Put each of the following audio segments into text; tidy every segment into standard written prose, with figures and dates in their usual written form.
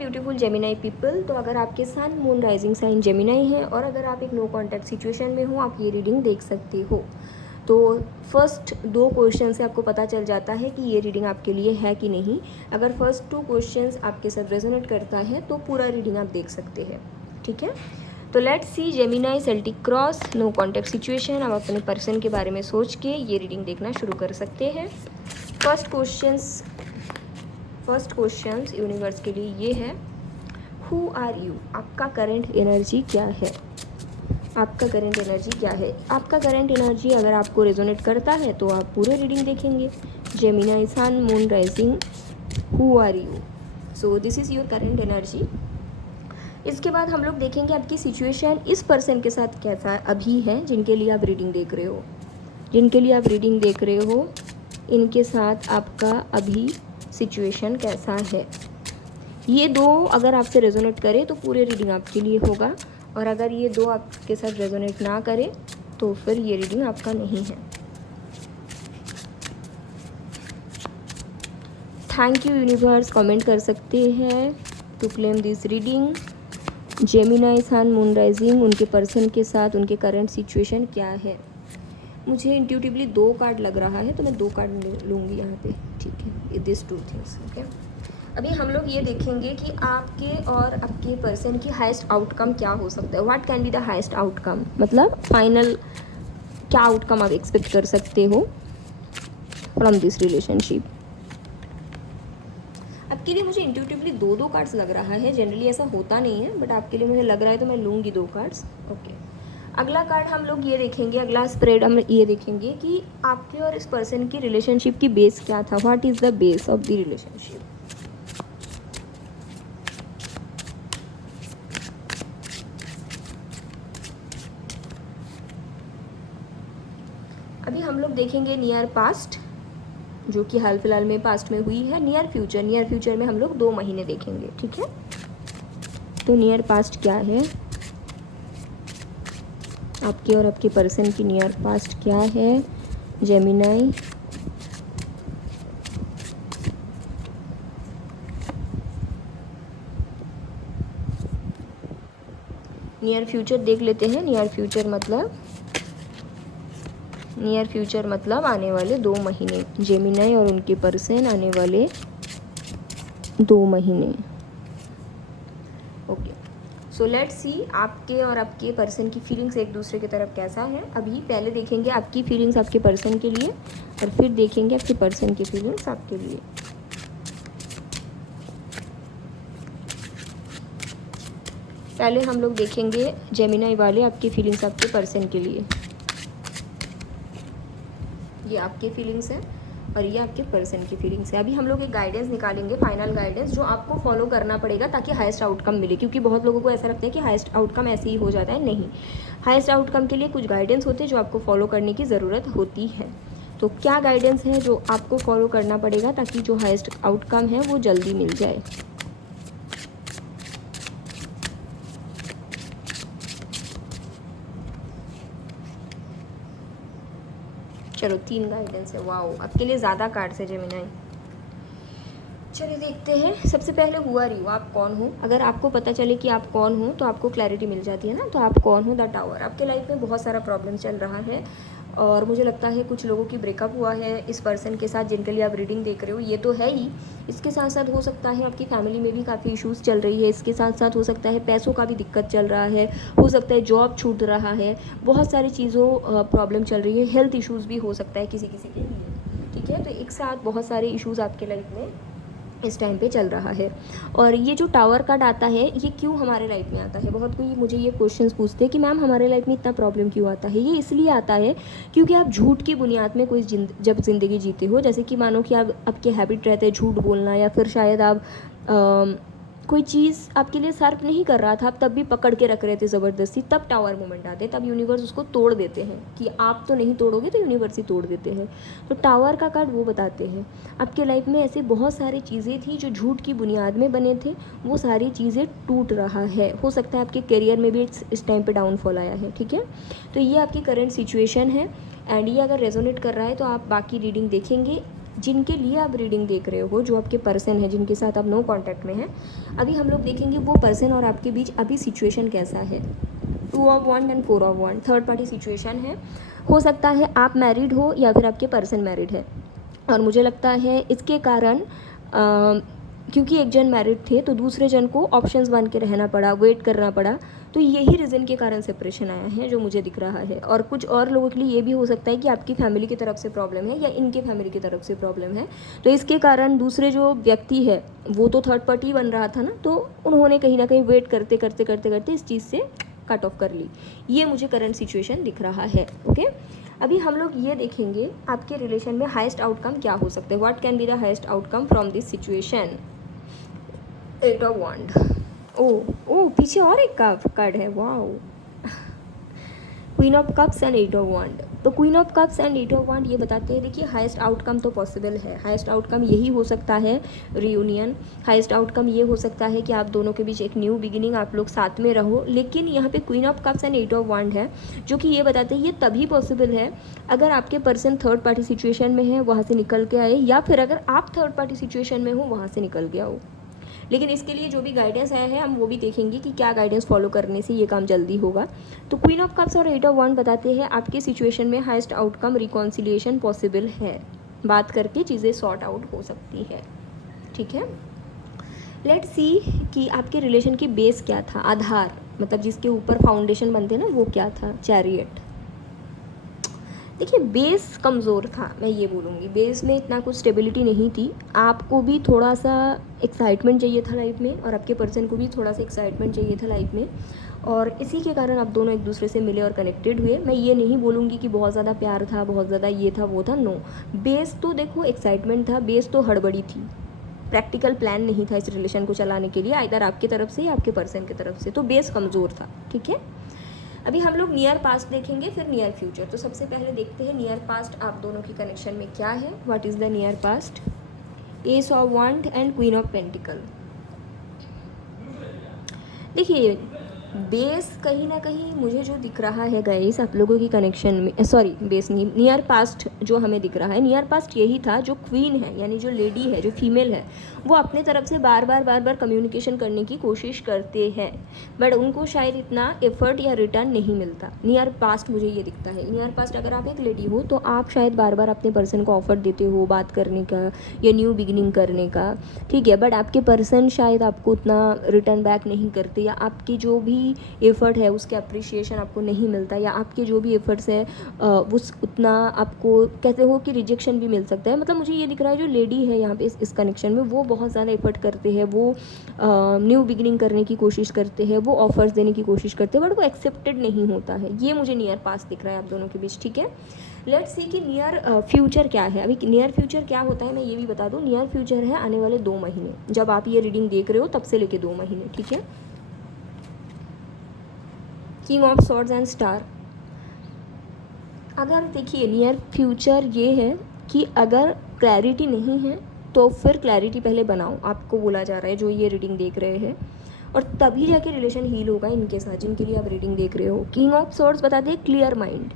Beautiful Gemini people, तो अगर आपके sun moon rising sign Gemini है और अगर आप एक नो कॉन्टैक्ट सिचुएशन में हो, आप ये रीडिंग देख सकते हो। तो फर्स्ट 2 क्वेश्चन से आपको पता चल जाता है कि ये रीडिंग आपके लिए है कि नहीं। अगर फर्स्ट 2 क्वेश्चंस आपके साथ रेजोनेट करता है तो पूरा रीडिंग आप देख सकते हैं, ठीक है। तो let's see Gemini Celtic cross no contact situation. आप अपने पर्सन के बारे में सोच के ये रीडिंग देखना शुरू कर सकते हैं। फर्स्ट क्वेश्चंस यूनिवर्स के लिए ये है, हु आर यू? आपका करंट एनर्जी क्या है? आपका करंट एनर्जी क्या है? आपका करंट एनर्जी अगर आपको रेजोनेट करता है तो आप पूरे रीडिंग देखेंगे। Gemini sun moon rising, who are you? So this is your current energy. इसके बाद हम लोग देखेंगे आपकी सिचुएशन इस पर्सन के साथ कैसा अभी है, जिनके लिए आप रीडिंग देख रहे हो। इनके साथ आपका अभी सिचुएशन कैसा है। ये 2 अगर आपसे रेजोनेट करे तो पूरे रीडिंग आपके लिए होगा, और अगर ये 2 आपके साथ रेजोनेट ना करे तो फिर ये रीडिंग आपका नहीं है। थैंक यू यूनिवर्स, कमेंट कर सकते हैं to claim this reading. Gemini sun moon rising, उनके पर्सन के साथ उनके करंट सिचुएशन क्या है। मुझे इंट्यूटिवली 2 कार्ड लग रहा है तो मैं 2 कार्ड लूँगी यहाँ पे, ठीक है। This 2 things, okay. अभी हम लोग ये देखेंगे कि आपके और आपके पर्सन की हाईएस्ट आउटकम क्या हो सकता है। What can be the highest outcome, मतलब फाइनल क्या आउटकम आप एक्सपेक्ट कर सकते हो फ्रॉम दिस रिलेशनशिप। आपके लिए मुझे इंट्यूटिवली 2 कार्ड्स लग रहा है। जनरली ऐसा होता नहीं है, बट आपके लिए मुझे लग रहा है तो मैं लूँगी 2 कार्ड्स, ओके। अगला कार्ड हम लोग ये देखेंगे, अगला स्प्रेड हम ये देखेंगे कि आपके और इस पर्सन की रिलेशनशिप की बेस क्या था। What is the base of the relationship. अभी हम लोग देखेंगे नियर पास्ट, जो कि हाल फिलहाल में पास्ट में हुई है। नियर फ्यूचर में हम लोग 2 महीने देखेंगे, ठीक है। तो नियर पास्ट क्या है आपके और आपके पर्सन की, नियर पास्ट क्या है जेमिनाई। नियर फ्यूचर देख लेते हैं। नियर फ्यूचर मतलब आने वाले 2 महीने। जेमिनाई और उनके पर्सन आने वाले 2 महीने, ओके। सो लेट्स सी आपके और आपके पर्सन की फीलिंग्स एक दूसरे की तरफ कैसा है। अभी पहले देखेंगे आपकी फीलिंग्स आपके पर्सन के लिए, और फिर देखेंगे आपके पर्सन की फीलिंग्स आपके लिए। पहले हम लोग देखेंगे जेमिनाई वाले आपकी फीलिंग्स आपके पर्सन के लिए। ये आपके फीलिंग्स हैं और ये आपके पर्सन की फीलिंग्स है। अभी हम लोग एक गाइडेंस निकालेंगे, फाइनल गाइडेंस, जो आपको फॉलो करना पड़ेगा ताकि हाईएस्ट आउटकम मिले। क्योंकि बहुत लोगों को ऐसा लगता है कि हाईएस्ट आउटकम ऐसे ही हो जाता है, नहीं। हाईएस्ट आउटकम के लिए कुछ गाइडेंस होते हैं जो आपको फॉलो करने की ज़रूरत होती है। तो क्या गाइडेंस है जो आपको फॉलो करना पड़ेगा ताकि जो हाईएस्ट आउटकम है वो जल्दी मिल जाए। चलो 3 गाइडेंस है, वाओ, आपके लिए ज़्यादा कार्ड्स है जेमिनाई। चलिए देखते हैं। सबसे पहले हुआ रही हो, आप कौन हो। अगर आपको पता चले कि आप कौन हो तो आपको क्लैरिटी मिल जाती है ना। तो आप कौन हो, द टावर। आपके लाइफ में बहुत सारा प्रॉब्लम चल रहा है और मुझे लगता है कुछ लोगों की ब्रेकअप हुआ है इस पर्सन के साथ जिनके लिए आप रीडिंग देख रहे हो। ये तो है ही, इसके साथ साथ हो सकता है आपकी फैमिली में भी काफ़ी इश्यूज़ चल रही है। इसके साथ साथ हो सकता है पैसों का भी दिक्कत चल रहा है, हो सकता है जॉब छूट रहा है, बहुत सारी चीज़ों प्रॉब्लम चल रही है। हेल्थ इश्यूज़ भी हो सकता है किसी किसी के लिए, ठीक है। तो एक साथ बहुत सारे इश्यूज़ आपके लाइफ में इस टाइम पे चल रहा है। और ये जो टावर कार्ड आता है, ये क्यों हमारे लाइफ में आता है। बहुत कोई मुझे ये क्वेश्चंस पूछते हैं कि मैम हमारे लाइफ में इतना प्रॉब्लम क्यों आता है। ये इसलिए आता है क्योंकि आप झूठ की बुनियाद में कोई जब ज़िंदगी जीते हो, जैसे कि मानो कि आप आपके हैबिट रहते हैं झूठ बोलना, या फिर शायद आप कोई चीज़ आपके लिए सर्व नहीं कर रहा था, आप तब भी पकड़ के रख रहे थे ज़बरदस्ती, तब टावर मोमेंट आते हैं। तब यूनिवर्स उसको तोड़ देते हैं कि आप तो नहीं तोड़ोगे, तो यूनिवर्स ही तोड़ देते हैं। तो टावर का कार्ड वो बताते हैं आपके लाइफ में ऐसे बहुत सारी चीज़ें थी जो झूठ की बुनियाद में बने थे, वो सारी चीज़ें टूट रहा है। हो सकता है आपके करियर में भी इस टाइम पे डाउनफॉल आया है, ठीक है। तो ये आपकी करंट सिचुएशन है, एंड ये अगर रेजोनेट कर रहा है तो आप बाकी रीडिंग देखेंगे। जिनके लिए आप रीडिंग देख रहे हो, जो आपके पर्सन है जिनके साथ आप नो कांटेक्ट में हैं, अभी हम लोग देखेंगे वो पर्सन और आपके बीच अभी सिचुएशन कैसा है। 2 of wand and 4 of wand, third party situation है। हो सकता है आप मैरिड हो या फिर आपके पर्सन मैरिड है, और मुझे लगता है इसके कारण क्योंकि एक जन मैरिड थे तो दूसरे जन को ऑप्शंस बन के रहना पड़ा, वेट करना पड़ा, तो यही रीज़न के कारण सेपरेशन आया है जो मुझे दिख रहा है। और कुछ और लोगों के लिए ये भी हो सकता है कि आपकी फैमिली की तरफ से प्रॉब्लम है या इनके फैमिली की तरफ से प्रॉब्लम है, तो इसके कारण दूसरे जो व्यक्ति है वो तो थर्ड पार्टी बन रहा था ना, तो उन्होंने कहीं ना कहीं वेट करते करते करते करते इस चीज़ से कट ऑफ कर ली। ये मुझे करंट सिचुएशन दिख रहा है। ओके, अभी हम लोग ये देखेंगे आपके रिलेशन में हाईएस्ट आउटकम क्या हो सकते हैं, what can be the highest outcome from this situation. 8 of wand, ओ पीछे और एक कार्ड है, wow, queen of cups and 8 of wand. तो queen of cups and 8 of wand ये बताते हैं, देखिए हाईएस्ट आउटकम तो पॉसिबल है, हाईएस्ट आउटकम यही हो सकता है रियूनियन, हाईएस्ट आउटकम ये हो सकता है कि आप दोनों के बीच एक न्यू बिगिनिंग, आप लोग साथ में रहो। लेकिन यहाँ पे queen of cups and 8 of wand है, जो कि ये बताते हैं ये तभी पॉसिबल है अगर आपके पर्सन थर्ड पार्टी सिचुएशन में है, वहाँ से निकल के आए, या फिर अगर आप थर्ड पार्टी सिचुएशन में हो वहाँ से निकल के आओ। लेकिन इसके लिए जो भी गाइडेंस आया है हम वो भी देखेंगे कि क्या गाइडेंस फॉलो करने से ये काम जल्दी होगा। तो क्वीन ऑफ कप्स और 8 ऑफ वॉन्ड बताते हैं आपके सिचुएशन में हाईएस्ट आउटकम रिकॉन्सिलिएशन पॉसिबल है, बात करके चीज़ें सॉर्ट आउट हो सकती है। ठीक है, लेट्स सी कि आपके रिलेशन की बेस क्या था, आधार, मतलब जिसके ऊपर फाउंडेशन बनते हैं ना, वो क्या था। चैरियट, देखिए बेस कमज़ोर था, मैं ये बोलूँगी बेस में इतना कुछ स्टेबिलिटी नहीं थी। आपको भी थोड़ा सा एक्साइटमेंट चाहिए था लाइफ में, और आपके पर्सन को भी थोड़ा सा एक्साइटमेंट चाहिए था लाइफ में, और इसी के कारण आप दोनों एक दूसरे से मिले और कनेक्टेड हुए। मैं ये नहीं बोलूँगी कि बहुत ज़्यादा प्यार था, बहुत ज़्यादा ये था वो था, नो, बेस तो देखो एक्साइटमेंट था, बेस तो हड़बड़ी थी, प्रैक्टिकल प्लान नहीं था इस रिलेशन को चलाने के लिए, आइदर आपकी तरफ से या आपके पर्सन की तरफ से, तो बेस कमज़ोर था। ठीक है, अभी हम लोग नियर पास्ट देखेंगे, फिर नियर फ्यूचर। तो सबसे पहले देखते हैं नियर पास्ट आप दोनों की कनेक्शन में क्या है, what is the near past. Ace of wand and queen of pentacle. देखिए बेस कहीं ना कहीं मुझे जो दिख रहा है गाइस आप लोगों की कनेक्शन में, सॉरी बेस नहीं, नियर पास्ट जो हमें दिख रहा है, नियर पास्ट यही था जो क्वीन है, यानी जो लेडी है, जो फीमेल है, वो अपने तरफ से बार बार कम्युनिकेशन करने की कोशिश करते हैं, बट उनको शायद इतना एफर्ट या रिटर्न नहीं मिलता। नियर पास्ट मुझे ये दिखता है। नियर पास्ट अगर आप एक लेडी हो तो आप शायद बार बार अपने पर्सन को ऑफर देते हो बात करने का या न्यू बिगिनिंग करने का, ठीक है, बट आपके पर्सन शायद आपको उतना रिटर्न बैक नहीं करते, या आपकी जो भी एफर्ट है उसके अप्रिशिएशन आपको नहीं मिलता, या आपके जो भी एफर्ट्स है उस उतना आपको कहते हो कि रिजेक्शन भी मिल सकता है। मतलब मुझे ये दिख रहा है जो लेडी है यहाँ पे इस कनेक्शन में, वो बहुत ज़्यादा एफर्ट करते हैं, वो न्यू बिगिनिंग करने की कोशिश करते हैं, वो ऑफर्स देने की कोशिश करते हैं, बट वो एक्सेप्टेड नहीं होता है। ये मुझे नियर पास दिख रहा है आप दोनों के बीच। ठीक है, लेट्स सी कि नियर फ्यूचर क्या है। अभी नियर फ्यूचर क्या होता है मैं ये भी बता दूँ। नियर फ्यूचर है आने वाले 2 महीने, जब आप ये रीडिंग देख रहे हो तब से लेके 2 महीने। ठीक है, king of swords and star. अगर देखिए नियर फ्यूचर ये है कि अगर क्लैरिटी नहीं है तो फिर क्लैरिटी पहले बनाओ, आपको बोला जा रहा है जो ये रीडिंग देख रहे हैं, और तभी जाके रिलेशन हील होगा इनके साथ जिनके लिए आप रीडिंग देख रहे हो। किंग ऑफ सॉर्ड्स बताते हैं क्लियर माइंड।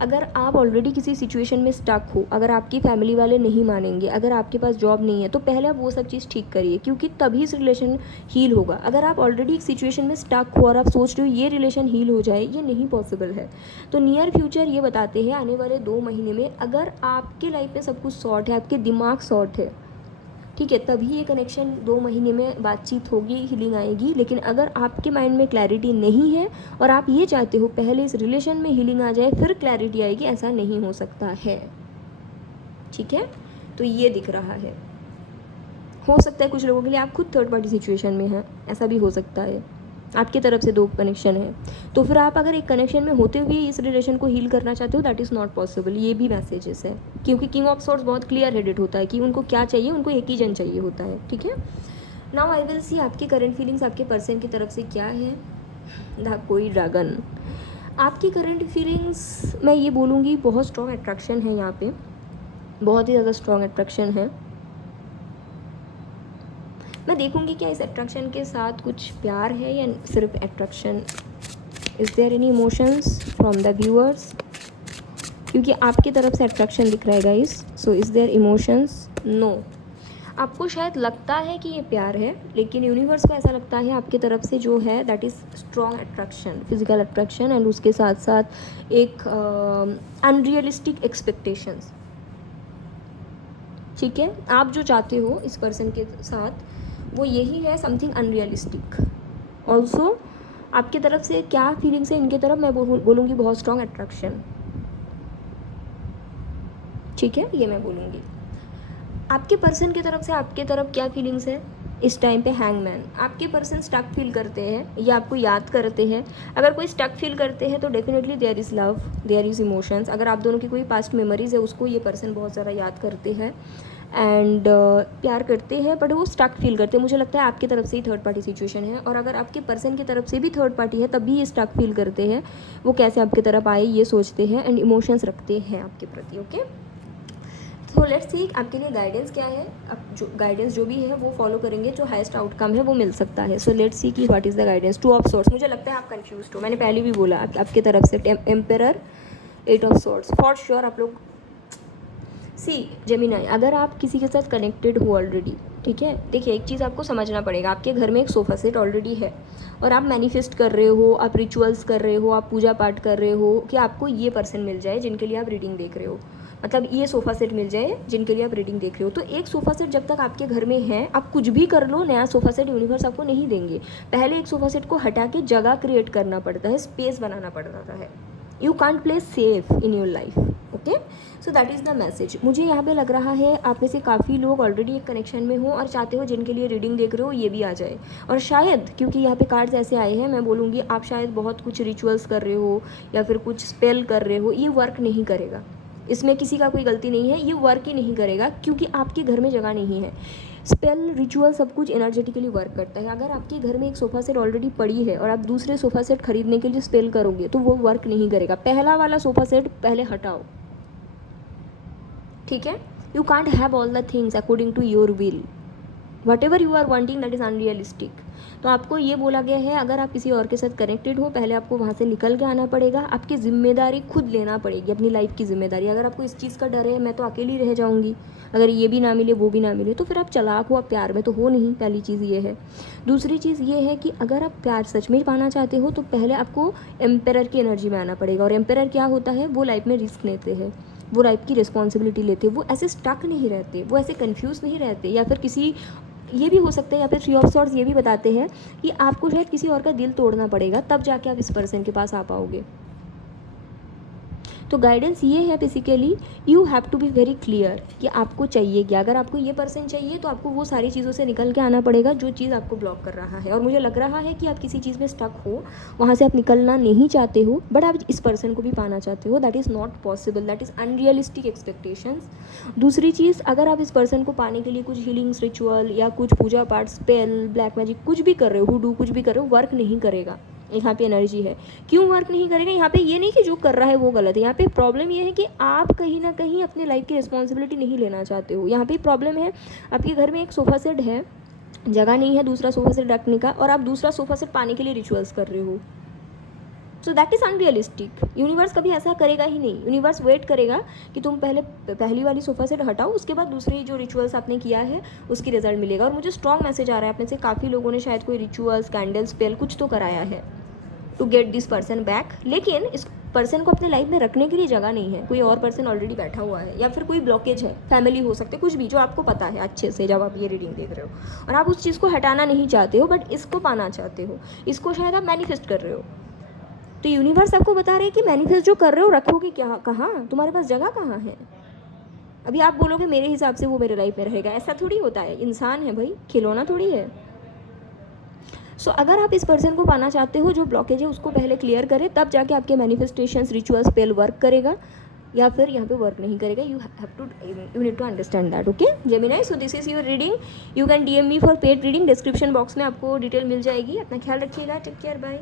अगर आप ऑलरेडी किसी सिचुएशन में स्टक हो, अगर आपकी फैमिली वाले नहीं मानेंगे, अगर आपके पास जॉब नहीं है, तो पहले आप वो सब चीज़ ठीक करिए, क्योंकि तभी इस रिलेशन हील होगा। अगर आप ऑलरेडी एक सिचुएशन में स्टक हो और आप सोच रहे हो ये रिलेशन हील हो जाए, ये नहीं पॉसिबल है। तो नियर फ्यूचर ये बताते हैं आने वाले 2 महीने में अगर आपके लाइफ में सब कुछ सॉर्ट है, आपके दिमाग सॉर्ट है, ठीक है, तभी ये कनेक्शन 2 महीने में बातचीत होगी, हीलिंग आएगी। लेकिन अगर आपके माइंड में क्लैरिटी नहीं है और आप ये चाहते हो पहले इस रिलेशन में हीलिंग आ जाए फिर क्लैरिटी आएगी, ऐसा नहीं हो सकता है। ठीक है, तो ये दिख रहा है। हो सकता है कुछ लोगों के लिए आप खुद थर्ड पार्टी सिचुएशन में हैं, ऐसा भी हो सकता है, आपकी तरफ से 2 कनेक्शन है, तो फिर आप अगर एक कनेक्शन में होते हुए इस रिलेशन को हील करना चाहते हो, दैट इज़ नॉट पॉसिबल। ये भी मैसेजेस है, क्योंकि किंग ऑफ सॉर्ड्स बहुत क्लियर हेडेड होता है कि उनको क्या चाहिए, उनको एक ही जन चाहिए होता है। ठीक है, नाउ आई विल सी आपकी करंट फीलिंग्स आपके पर्सन की तरफ से क्या है। द कोई ड्रैगन। आपकी करंट फीलिंग्स मैं ये बोलूँगी बहुत स्ट्रॉन्ग अट्रैक्शन है यहाँ पे, बहुत ही ज़्यादा स्ट्रॉन्ग अट्रैक्शन है। मैं देखूंगी क्या इस अट्रैक्शन के साथ कुछ प्यार है या सिर्फ attraction. Is there any emotions from the viewers. क्योंकि आपकी तरफ से अट्रैक्शन दिख रहा है guys. So is there emotions? No. आपको शायद लगता है कि ये प्यार है, लेकिन यूनिवर्स को ऐसा लगता है आपकी तरफ से जो है that is strong attraction, physical attraction, and उसके साथ साथ एक अनरियलिस्टिक एक्सपेक्टेशंस. ठीक है, आप जो चाहते हो इस पर्सन के साथ वो यही है, समथिंग अनरियलिस्टिक. ऑल्सो आपकी तरफ से क्या फीलिंग्स है इनकी तरफ, मैं बोलूँगी बहुत स्ट्रॉन्ग अट्रैक्शन. ठीक है, ये मैं बोलूँगी. आपके पर्सन की तरफ से आपके तरफ क्या फीलिंग्स है इस टाइम पे? हैंगमैन. आपके पर्सन स्टक फील करते हैं या आपको याद करते हैं. अगर कोई स्टक फील करते हैं तो definitely there is love, there is emotions. अगर आप दोनों की कोई पास्ट मेमोरीज है उसको ये पर्सन बहुत ज़्यादा याद करते हैं एंड प्यार करते हैं, बट वो स्टक फील करते हैं. मुझे लगता है आपकी तरफ से ही थर्ड पार्टी सिचुएशन है, और अगर आपके पर्सन की तरफ से भी थर्ड पार्टी है तब भी ये स्टक फील करते हैं. वो कैसे आपकी तरफ आए ये सोचते हैं एंड इमोशंस रखते हैं आपके प्रति. ओके, तो लेट्स सी आपके लिए गाइडेंस क्या है. अब जो गाइडेंस जो भी है वो फॉलो करेंगे, जो हाईएस्ट आउटकम है वो मिल सकता है. सो लेट्स सी कि what is the guidance. 2 of sorts. मुझे लगता है आप कंफ्यूज हो, मैंने पहले भी बोला आपके तरफ से emperor, 8 of sorts. For sure आप लोग सी जेमिनाई, अगर आप किसी के साथ कनेक्टेड हो ऑलरेडी, ठीक है. देखिए, एक चीज़ आपको समझना पड़ेगा. आपके घर में एक सोफ़ा सेट ऑलरेडी है और आप मैनिफेस्ट कर रहे हो, आप रिचुअल्स कर रहे हो, आप पूजा पाठ कर रहे हो कि आपको ये पर्सन मिल जाए जिनके लिए आप रीडिंग देख रहे हो. मतलब ये सोफ़ा सेट मिल जाए जिनके लिए आप रीडिंग देख रहे हो. तो एक सोफ़ा सेट जब तक आपके घर में है, आप कुछ भी कर लो, नया सोफ़ा सेट यूनिवर्स आपको नहीं देंगे. पहले एक सोफ़ा सेट को हटा के जगह क्रिएट करना पड़ता है, स्पेस बनाना पड़ता है. You can't play safe in your life. Okay, so that is the message. मुझे यहाँ पे लग रहा है आप में से काफ़ी लोग ऑलरेडी एक कनेक्शन में हो और चाहते हो जिनके लिए रीडिंग देख रहे हो ये भी आ जाए. और शायद क्योंकि यहाँ पे कार्ड्स ऐसे आए हैं, मैं बोलूँगी आप शायद बहुत कुछ रिचुअल्स कर रहे हो या फिर कुछ स्पेल कर रहे हो, ये वर्क नहीं करेगा. इसमें किसी का कोई गलती नहीं है, ये वर्क ही नहीं करेगा क्योंकि आपके घर में जगह नहीं है. स्पेल, रिचुअल सब कुछ एनर्जेटिकली वर्क करता है. अगर आपके घर में एक सोफ़ा सेट ऑलरेडी पड़ी है और आप दूसरे सोफ़ा सेट खरीदने के लिए स्पेल करोगे तो वो वर्क नहीं करेगा. पहला वाला सोफ़ा सेट पहले हटाओ. ठीक है, you can't have all the things according to your will. Whatever you are wanting that is unrealistic. तो आपको ये बोला गया है अगर आप किसी और के साथ कनेक्टेड हो, पहले आपको वहाँ से निकल के आना पड़ेगा. आपकी जिम्मेदारी खुद लेना पड़ेगी, अपनी लाइफ की जिम्मेदारी. अगर आपको इस चीज़ का डर है मैं तो अकेली रह जाऊँगी, अगर ये भी ना मिले वो भी ना मिले, तो फिर आप चालाक हो, आप प्यार में तो हो नहीं. पहली चीज़ ये है. दूसरी चीज़ ये है कि अगर आप प्यार सच में पाना चाहते हो तो पहले आपको एम्पेरर की एनर्जी में आना पड़ेगा. और एम्पेरर क्या होता है? वो लाइफ में रिस्क लेते हैं, वो लाइफ की रिस्पॉन्सिबिलिटी लेते हैं. वो ऐसे स्टक नहीं रहते, वो ऐसे कन्फ्यूज़ नहीं रहते. या फिर किसी ये भी हो सकता है, या फिर 3 ऑफ सॉर्ड्स ये भी बताते हैं कि आपको शायद किसी और का दिल तोड़ना पड़ेगा तब जाके आप इस पर्सन के पास आ पाओगे. तो गाइडेंस ये है basically, you have to be very clear कि आपको चाहिए क्या. अगर आपको ये पर्सन चाहिए तो आपको वो सारी चीज़ों से निकल के आना पड़ेगा जो चीज़ आपको ब्लॉक कर रहा है. और मुझे लग रहा है कि आप किसी चीज़ में स्टक हो, वहाँ से आप निकलना नहीं चाहते हो, बट आप इस पर्सन को भी पाना चाहते हो. That is not possible, that is unrealistic expectations. दूसरी चीज़, अगर आप इस पर्सन को पाने के लिए कुछ हीलिंग्स रिचुअल या कुछ पूजा पाठ, स्पेल, ब्लैक मैजिक कुछ भी कर रहे हो, हुडू कुछ भी कर रहे हो, वर्क नहीं करेगा. यहाँ पे एनर्जी है. क्यों वर्क नहीं करेगा? यहाँ पे ये नहीं कि जो कर रहा है वो गलत है. यहाँ पे प्रॉब्लम ये है कि आप कहीं ना कहीं अपने लाइफ की रिस्पॉन्सिबिलिटी नहीं लेना चाहते हो. यहाँ पे प्रॉब्लम है, आपके घर में एक सोफ़ा सेट है, जगह नहीं है दूसरा सोफ़ा सेट रखने का, और आप दूसरा सोफ़ा सेट पाने के लिए रिचुअल्स कर रहे हो. So that is unrealistic. Universe कभी ऐसा करेगा ही नहीं. यूनिवर्स वेट करेगा कि तुम पहली वाली सोफ़ा सेट हटाओ, उसके बाद दूसरी जो रिचुअल्स आपने किया है उसकी रिजल्ट मिलेगा. और मुझे स्ट्रॉन्ग मैसेज आ रहा है आप में से काफ़ी लोगों ने शायद कोई रिचुअल्स, कैंडल, स्पेल कुछ तो कराया है to get this person back. लेकिन इस पर्सन को अपने लाइफ में रखने के लिए जगह नहीं है. कोई और पर्सन ऑलरेडी बैठा हुआ है, या फिर कोई ब्लॉकेज है, फैमिली हो सकते, कुछ भी जो आपको पता है अच्छे से जब आप ये रीडिंग देख रहे हो, और आप उस चीज़ को हटाना नहीं चाहते हो, बट इसको पाना चाहते हो. इसको शायद आप मैनिफेस्ट कर रहे हो. तो यूनिवर्स आपको बता रहे हैं कि मैनिफेस्ट जो कर रहे हो रखोगे क्या, कहाँ, तुम्हारे पास जगह कहाँ है. अभी आप बोलोगे मेरे हिसाब से वो मेरे लाइफ में रहेगा, ऐसा थोड़ी होता है. इंसान है भाई, खिलौना थोड़ी है. सो अगर आप इस पर्सन को पाना चाहते हो, जो ब्लॉकेज है उसको पहले क्लियर करें, तब जाके आपके मैनिफेस्टेशंस, रिचुअल्स, स्पेल वर्क करेगा, या फिर यहाँ पे वर्क नहीं करेगा. You need to understand that. Okay Gemini, so this is your reading. You can DM me for paid reading. Description box में आपको डिटेल मिल जाएगी. अपना ख्याल रखिएगा. Take care, bye.